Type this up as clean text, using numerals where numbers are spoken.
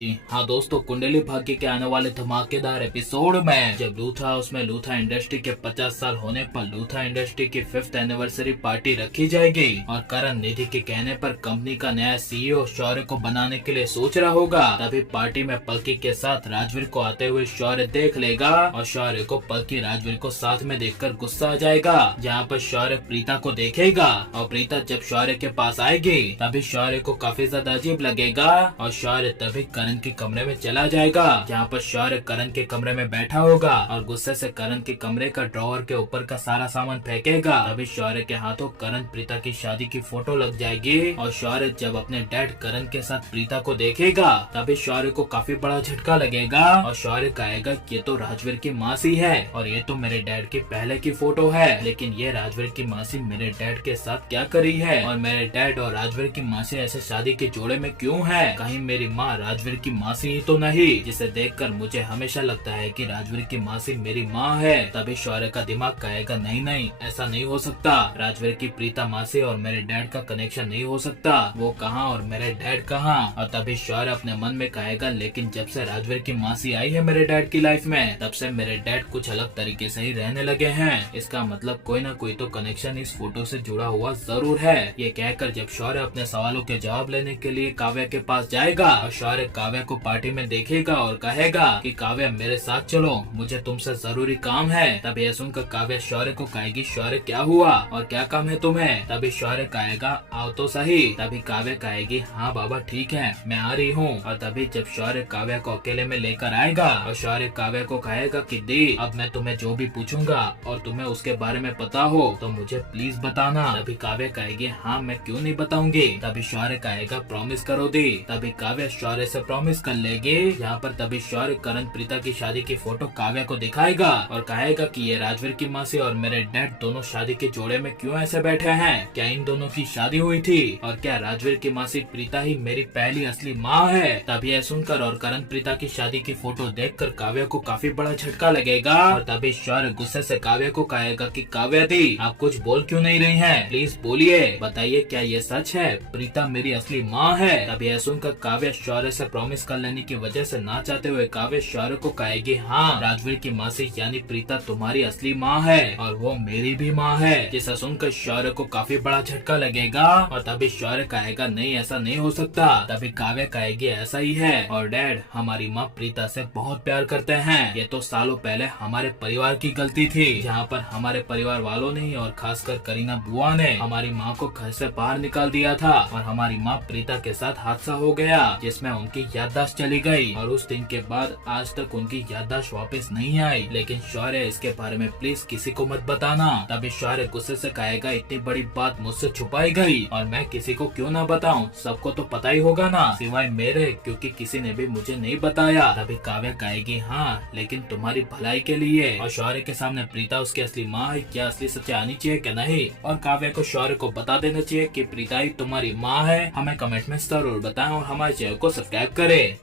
हाँ दोस्तों, कुंडली भाग्य के आने वाले धमाकेदार एपिसोड में जब लूथा हाउस में लूथा इंडस्ट्री के 50 साल होने पर लूथा इंडस्ट्री की 5th एनिवर्सरी पार्टी रखी जाएगी और करण निधि के कहने पर कंपनी का नया सीईओ शौर्य को बनाने के लिए सोच रहा होगा। तभी पार्टी में पल्की के साथ राजवीर को आते हुए शौर्य देख लेगा और शौर्य को पल्की राजवीर को साथ में देखकर गुस्सा आ जाएगा। जहाँ पर शौर्य प्रीता को देखेगा और प्रीता जब शौर्य के पास आएगी तभी शौर्य को काफी ज्यादा अजीब लगेगा और शौर्य तभी करण के कमरे में चला जाएगा। जहाँ पर शौर्य करण के कमरे में बैठा होगा और गुस्से से करण के कमरे का ड्रॉअर के ऊपर का सारा सामान फेंकेगा। तभी शौर्य के हाथों करण प्रीता की शादी की फोटो लग जाएगी और शौर्य जब अपने डैड करण के साथ प्रीता को देखेगा तभी शौर्य को काफी बड़ा झटका लगेगा और शौर्य कहेगा ये तो राजवीर की मासी है और ये तो मेरे डैड की पहले की फोटो है, लेकिन ये राजवीर की मासी मेरे डैड के साथ क्या करी है और मेरे डैड और राजवीर की मासी ऐसे शादी के जोड़े में क्यों है? कहीं मेरी माँ राजवीर की मासी ही तो नहीं? जिसे देखकर मुझे हमेशा लगता है कि राजवीर की मासी मेरी माँ है। तभी शौर्य का दिमाग कहेगा नहीं नहीं, ऐसा नहीं हो सकता। राजवीर की प्रीता मासी और मेरे डैड का कनेक्शन नहीं हो सकता। वो कहाँ और मेरे डैड कहाँ? और तभी शौर्य अपने मन में कहेगा लेकिन जब से राजवीर की मासी आई है मेरे डैड की लाइफ में तब से मेरे डैड कुछ अलग तरीके से ही रहने लगे हैं। इसका मतलब कोई ना कोई तो कनेक्शन इस फोटो से जुड़ा हुआ जरूर है। ये कहकर जब शौर्य अपने सवालों के जवाब लेने के लिए काव्या के पास जाएगा और शौर्य काव्या को पार्टी में देखेगा और कहेगा कि काव्या मेरे साथ चलो, मुझे तुमसे जरूरी काम है। तब यह सुनकर काव्या शौर्य को कहेगी शौर्य क्या हुआ और क्या काम है तुम्हें? तभी शौर्य कहेगा आओ तो सही। तभी काव्या कहेगी हाँ बाबा ठीक है, मैं आ रही हूँ। और तभी जब शौर्य काव्या को अकेले में लेकर आएगा और शौर्य काव्या को कहेगा कि दी अब मैं तुम्हें जो भी पूछूंगा और तुम्हें उसके बारे में पता हो तो मुझे प्लीज बताना। तभी काव्या कहेगी हाँ मैं क्यों नहीं बताऊंगी। तभी शौर्य कहेगा प्रॉमिस करो दी। तभी काव्या शौर्य से प्रॉमिस कर लेगी। यहाँ पर तभी शौर्य करण प्रीता की शादी की फोटो काव्या को दिखाएगा और कहेगा कि ये राजवीर की मासी और मेरे डैड दोनों शादी के जोड़े में क्यों ऐसे बैठे हैं? क्या इन दोनों की शादी हुई थी और क्या राजवीर की मासी प्रीता ही मेरी पहली असली माँ है? तभी यह सुनकर और करण प्रीता की शादी की फोटो देखकर काव्या को काफी बड़ा झटका लगेगा और तभी शौर्य गुस्से से काव्या को कहेगा कि काव्या दी आप कुछ बोल क्यों नहीं रही हैं? प्लीज बोलिए, बताइए क्या ये सच है प्रीता मेरी असली माँ है? तभी यह सुनकर काव्या शौर्य से प्रॉमिस कर लेने की वजह से ना चाहते हुए काव्या शौर्य को कहेगी हाँ राजवीर की मासी यानी प्रीता तुम्हारी असली माँ है और वो मेरी भी माँ है। जिसे सुनकर शौर्य को काफी बड़ा झटका लगेगा और तभी शौर्य कहेगा नहीं ऐसा नहीं हो सकता। तभी काव्या कहेगी ऐसा ही है और डैड हमारी माँ प्रीता से बहुत प्यार करते हैं। ये तो सालों पहले हमारे परिवार की गलती थी जहाँ पर हमारे परिवार वालों ने और खासकर करीना बुआ ने हमारी माँ को घर से बाहर निकाल दिया था और हमारी माँ प्रीता के साथ हादसा हो गया जिसमें उनकी याददाश्त चली गई और उस दिन के बाद आज तक उनकी याददाश्त वापस नहीं आई। लेकिन शौर्य इसके बारे में प्लीज किसी को मत बताना। तभी शौर्य गुस्से से कहेगा इतनी बड़ी बात मुझसे छुपाई गई और मैं किसी को क्यों ना बताऊं, सबको तो पता ही होगा ना सिवाय मेरे, क्योंकि किसी ने भी मुझे नहीं बताया। तभी काव्या कहेगी हाँ लेकिन तुम्हारी भलाई के लिए। और शौर्य के सामने प्रीता उसकी असली माँ है क्या असली सच्चाई आनी चाहिए क्या नहीं, और काव्या को शौर्य को बता देना चाहिए कि प्रीता ही तुम्हारी माँ है। हमें कमेंट में जरूर बताएं और हमारे चैनल को सब्सक्राइब करें।